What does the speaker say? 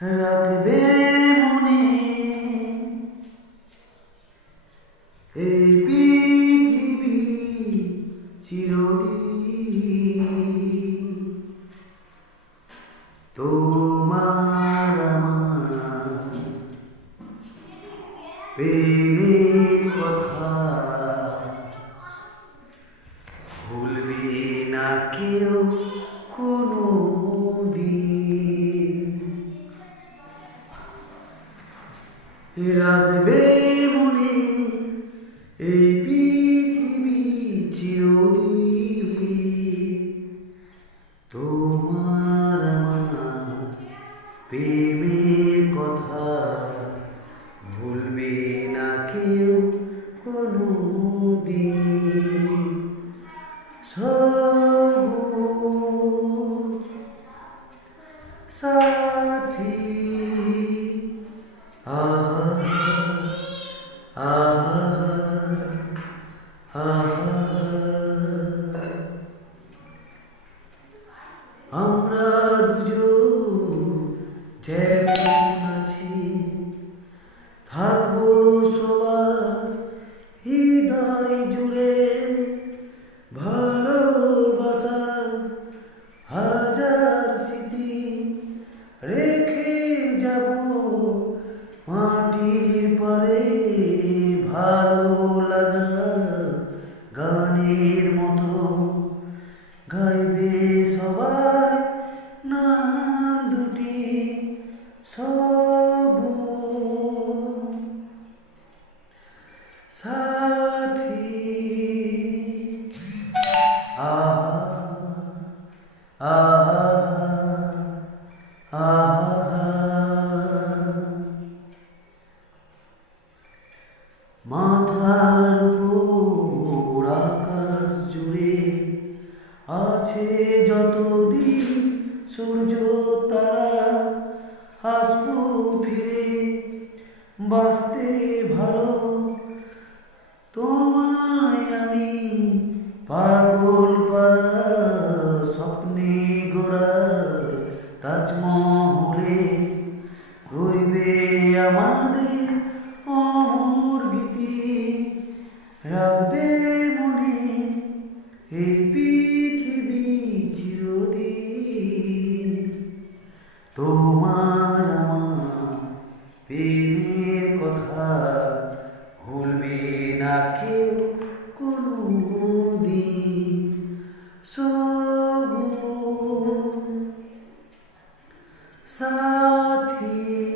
রাখবে মনে এই পৃথিবী চিরদিন তোমার আমার প্রেমের কথা ভুলবে না কেউ কোনো দিন রাখবে মনে এই পৃথিবী চিরদিন তোমার আমার প্রেমের কথা ভুলবে না কেউ কোনো দিন সবুজ সাথী আমরা দুজন যেমন আছি থাকবো সবার হৃদয় জুড়ে ভালোবাসার হাজার স্মৃতি রেখে যাব মাটির পরে ভালো লাগা গানের মতো গাইবে সবাই নাম দুটি সবুজ সাথী মাথার উপর আকাশ জুড়ে আছে যতদিন সূর্য তারা হাসবো ফিরে বাঁচতে ভালো তোমায় আমি পাগল পারা স্বপ্নে গোরা তাজমহলে রইবে আমাদের অমর গীতি রাখবে মনে এই পৃথিবী চিরদিন তোমার আমার প্রেমের কথা ভুলবে না কেউ কোনো দিন সবুজ সাথী।